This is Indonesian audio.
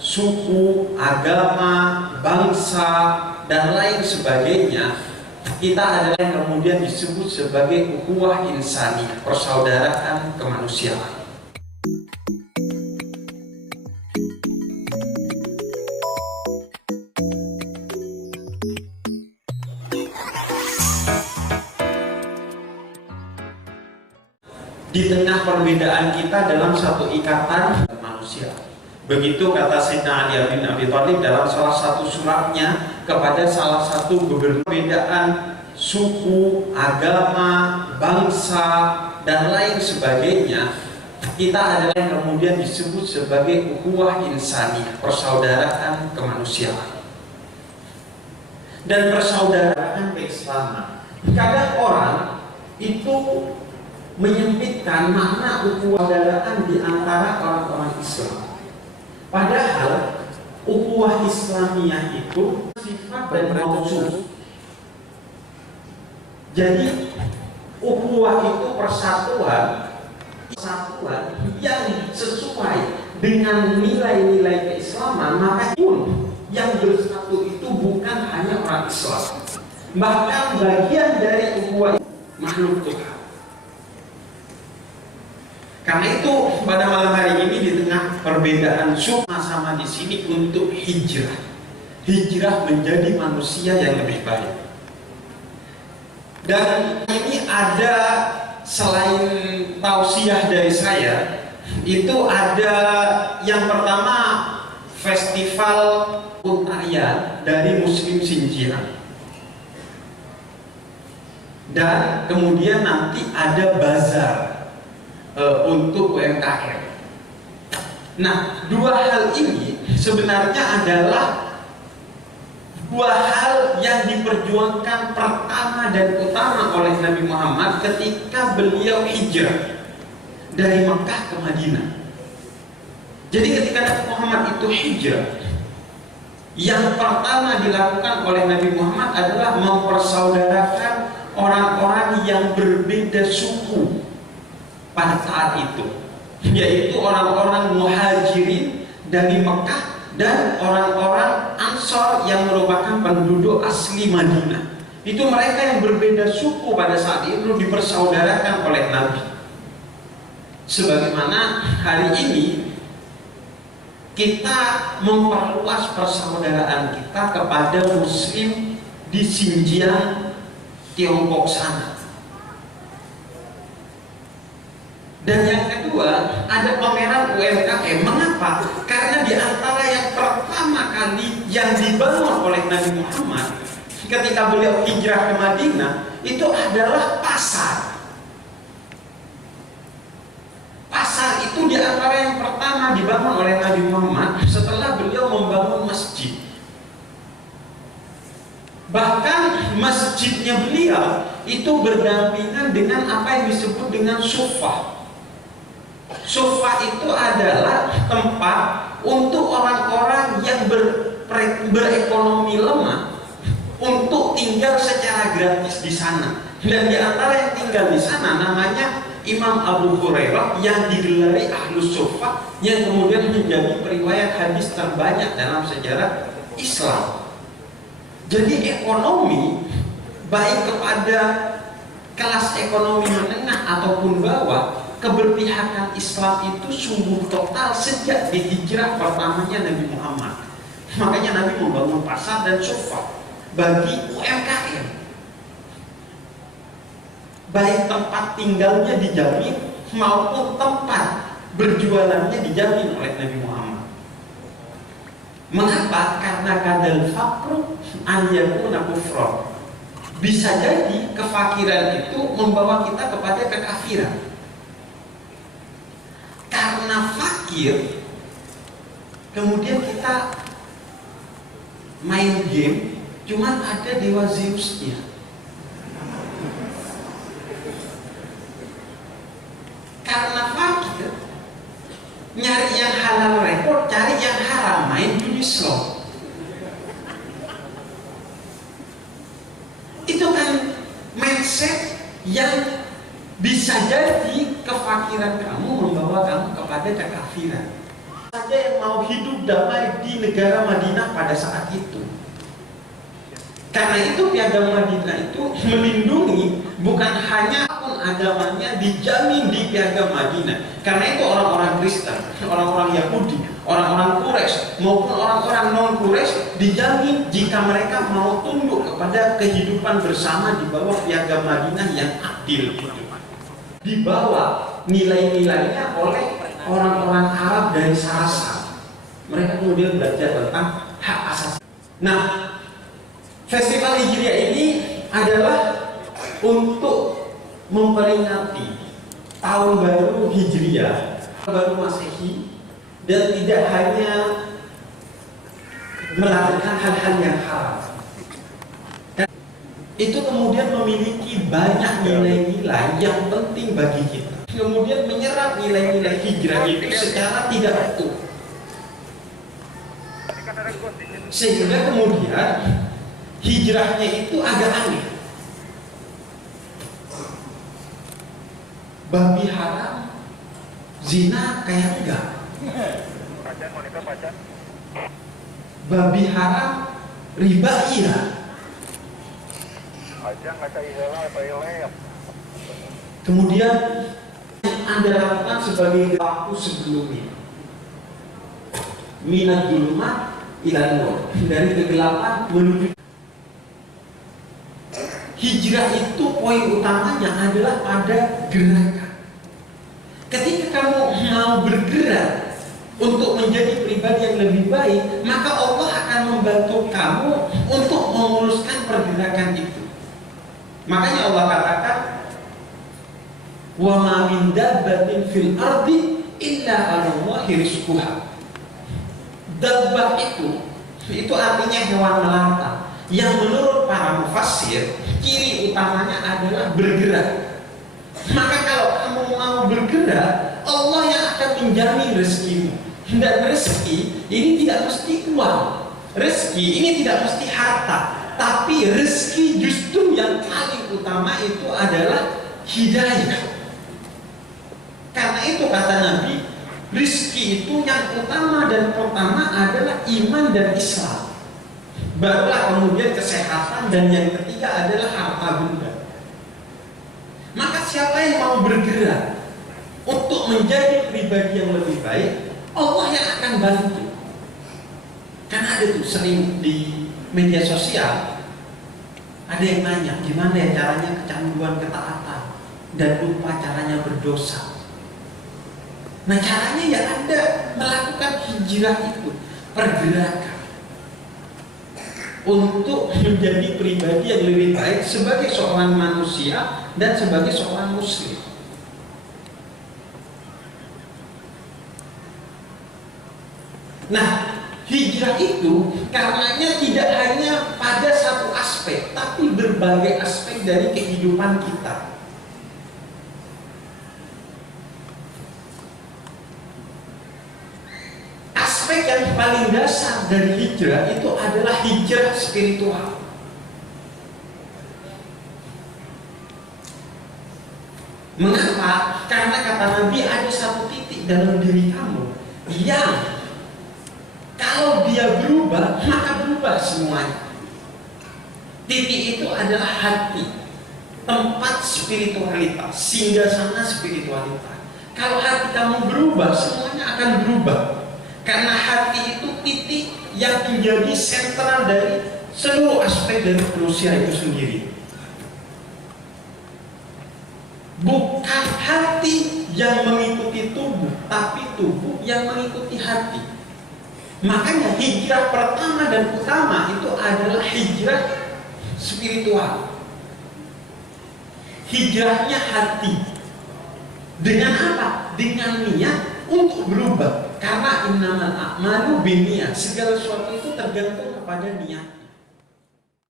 suku, agama, bangsa, dan lain sebagainya, kita adalah yang kemudian disebut sebagai ukhuwah insaniyah, persaudaraan kemanusiaan. Di tengah perbedaan kita dalam satu ikatan manusia. Begitu kata Sayyidina Ali bin Abi Thalib dalam salah satu suratnya kepada salah satu gubernur. Perbedaan suku, agama, bangsa, dan lain sebagainya, kita adalah yang kemudian disebut sebagai ukhuwah insaniyah, persaudaraan kemanusiaan. Dan persaudaraan keislaman. Kadang orang itu menyempitkan makna ukhuwah persaudaraan di antara orang-orang Islam. Padahal ukhuwah Islamiyah itu sifat dan mausuf. Jadi ukhuwah itu persatuan yang sesuai dengan nilai-nilai keislaman, maka pun yang bersatu itu bukan hanya orang Islam, bahkan bagian dari ukhuwah makhluk Tuhan. Karena itu pada malam hari ini di tengah perbedaan sama-sama di sini untuk hijrah menjadi manusia yang lebih baik. Dan ini ada, selain tausiah dari saya, itu ada yang pertama festival Untayan dari Muslim Xinjiang. Dan kemudian nanti ada bazar untuk UMKM. Nah, dua hal ini sebenarnya adalah dua hal yang diperjuangkan pertama dan utama oleh Nabi Muhammad ketika beliau hijrah dari Mekah ke Madinah. Jadi ketika Nabi Muhammad itu hijrah, yang pertama dilakukan oleh Nabi Muhammad adalah mempersaudarakan orang-orang yang berbeda suku pada saat itu, yaitu orang-orang muhajirin dari Mekah dan orang-orang Ansor yang merupakan penduduk asli Madinah. Itu mereka yang berbeda suku pada saat itu dipersaudarakan oleh Nabi. Sebagaimana hari ini kita memperluas persaudaraan kita kepada Muslim di Xinjiang, Tiongkok sana. Dan yang kedua, ada pameran UMKM. Mengapa? Karena di antara yang pertama kali yang dibangun oleh Nabi Muhammad ketika beliau hijrah ke Madinah itu adalah pasar. Pasar itu di antara yang pertama dibangun oleh Nabi Muhammad setelah beliau membangun masjid. Bahkan masjidnya beliau itu berdampingan dengan apa yang disebut dengan sufah. Sufah itu adalah tempat untuk orang-orang yang berekonomi lemah untuk tinggal secara gratis di sana. Dan di antara yang tinggal di sana namanya Imam Abu Hurairah yang digelari Ahlus Sufah, yang kemudian menjadi periwayat hadis terbanyak dalam sejarah Islam. Jadi ekonomi baik kepada kelas ekonomi menengah ataupun bawah, keberpihakan Islam itu sungguh total sejak di hijrah pertamanya Nabi Muhammad. Makanya Nabi membangun pasar dan sufah bagi UMKM. Baik tempat tinggalnya dijamin maupun tempat berjualannya dijamin oleh Nabi Muhammad. Mengapa? Karena kadal faqru an yakuna kufran. Bisa jadi kefakiran itu membawa kita kepada kekafiran. Karena fakir, kemudian kita main game, cuman ada dewa Zeusnya. Karena fakir, nyari yang halal repot, cari yang haram, main judi slot. Itu kan mindset yang bisa jadi kefakiran kamu membawa kamu kepada kekafiran. saja yang mau hidup damai di negara Madinah pada saat itu. Karena itu piagam Madinah itu melindungi bukan hanya pun agamanya dijamin di piagam Madinah. Karena itu orang-orang Kristen, orang-orang Yahudi, orang-orang Quraisy maupun orang-orang non Quraisy dijamin jika mereka mau tunduk kepada kehidupan bersama di bawah piagam Madinah yang adil, dibawa nilai-nilainya oleh orang-orang Arab dari Sarasa. Mereka kemudian belajar tentang hak asasi. Nah, Festival Hijriah ini adalah untuk memperingati tahun baru Hijriah, tahun baru Masehi, dan tidak hanya melakukan hal-hal yang haram. Dan itu kemudian memiliki banyak nilai-nilai yang penting bagi kita. Kemudian menyerap nilai-nilai hijrah itu secara tidak utuh. Sehingga kemudian hijrahnya itu agak aneh. Babi haram, zina kayak enggak. Babi haram, riba iya. Kemudian Anda lakukan sebagai waktu sebelumnya. Minat dulumat ilan nur, dari kegelapan menuju. Hijrah itu poin utamanya adalah pada gerakan. Ketika kamu mau bergerak untuk menjadi pribadi yang lebih baik, maka Allah akan membantu kamu untuk memuluskan pergerakan itu. Makanya Allah katakan, "Wa ma min dabbatin fil ardi illa 'ala Allahi rizquha." Dabbah itu artinya hewan melata, yang menurut para mufassir ciri utamanya adalah bergerak. Maka kalau kamu mau bergerak, Allah yang akan menjamin rezekimu. Dan rezeki ini tidak mesti uang, rezeki ini tidak mesti harta, tapi rezeki justru yang paling utama itu adalah hidayah. Karena itu kata Nabi, rezeki itu yang utama dan pertama adalah iman dan Islam. Barulah kemudian kesehatan, dan yang ketiga adalah harta benda. Maka siapa yang mau bergerak untuk menjadi pribadi yang lebih baik, Allah yang akan bantu. Karena ada tuh sering di media sosial ada yang nanya gimana ya caranya kecanduan ketaatan dan lupa caranya berdosa. Nah, caranya ya Anda melakukan hijrah itu, pergerakan untuk menjadi pribadi yang lebih baik sebagai seorang manusia dan sebagai seorang muslim. Nah, hijrah itu karenanya tidak hanya pada satu aspek, tapi berbagai aspek dari kehidupan kita. Aspek yang paling dasar dari hijrah itu adalah hijrah spiritual. Mengapa? Karena kata Nabi ada satu titik dalam diri kamu yang kalau dia berubah, maka berubah semuanya. Titik itu adalah hati, tempat spiritualitas, singgasana spiritualitas. Kalau hati kamu berubah, semuanya akan berubah. Karena hati itu titik yang menjadi sentral dari seluruh aspek dari manusia itu sendiri. Bukan hati yang mengikuti tubuh, tapi tubuh yang mengikuti hati. Makanya hijrah pertama dan utama itu adalah hijrah spiritual. Hijrahnya hati. Dengan apa? Dengan niat untuk berubah. Karena innamal a'malu binniyat, segala sesuatu itu tergantung kepada niat.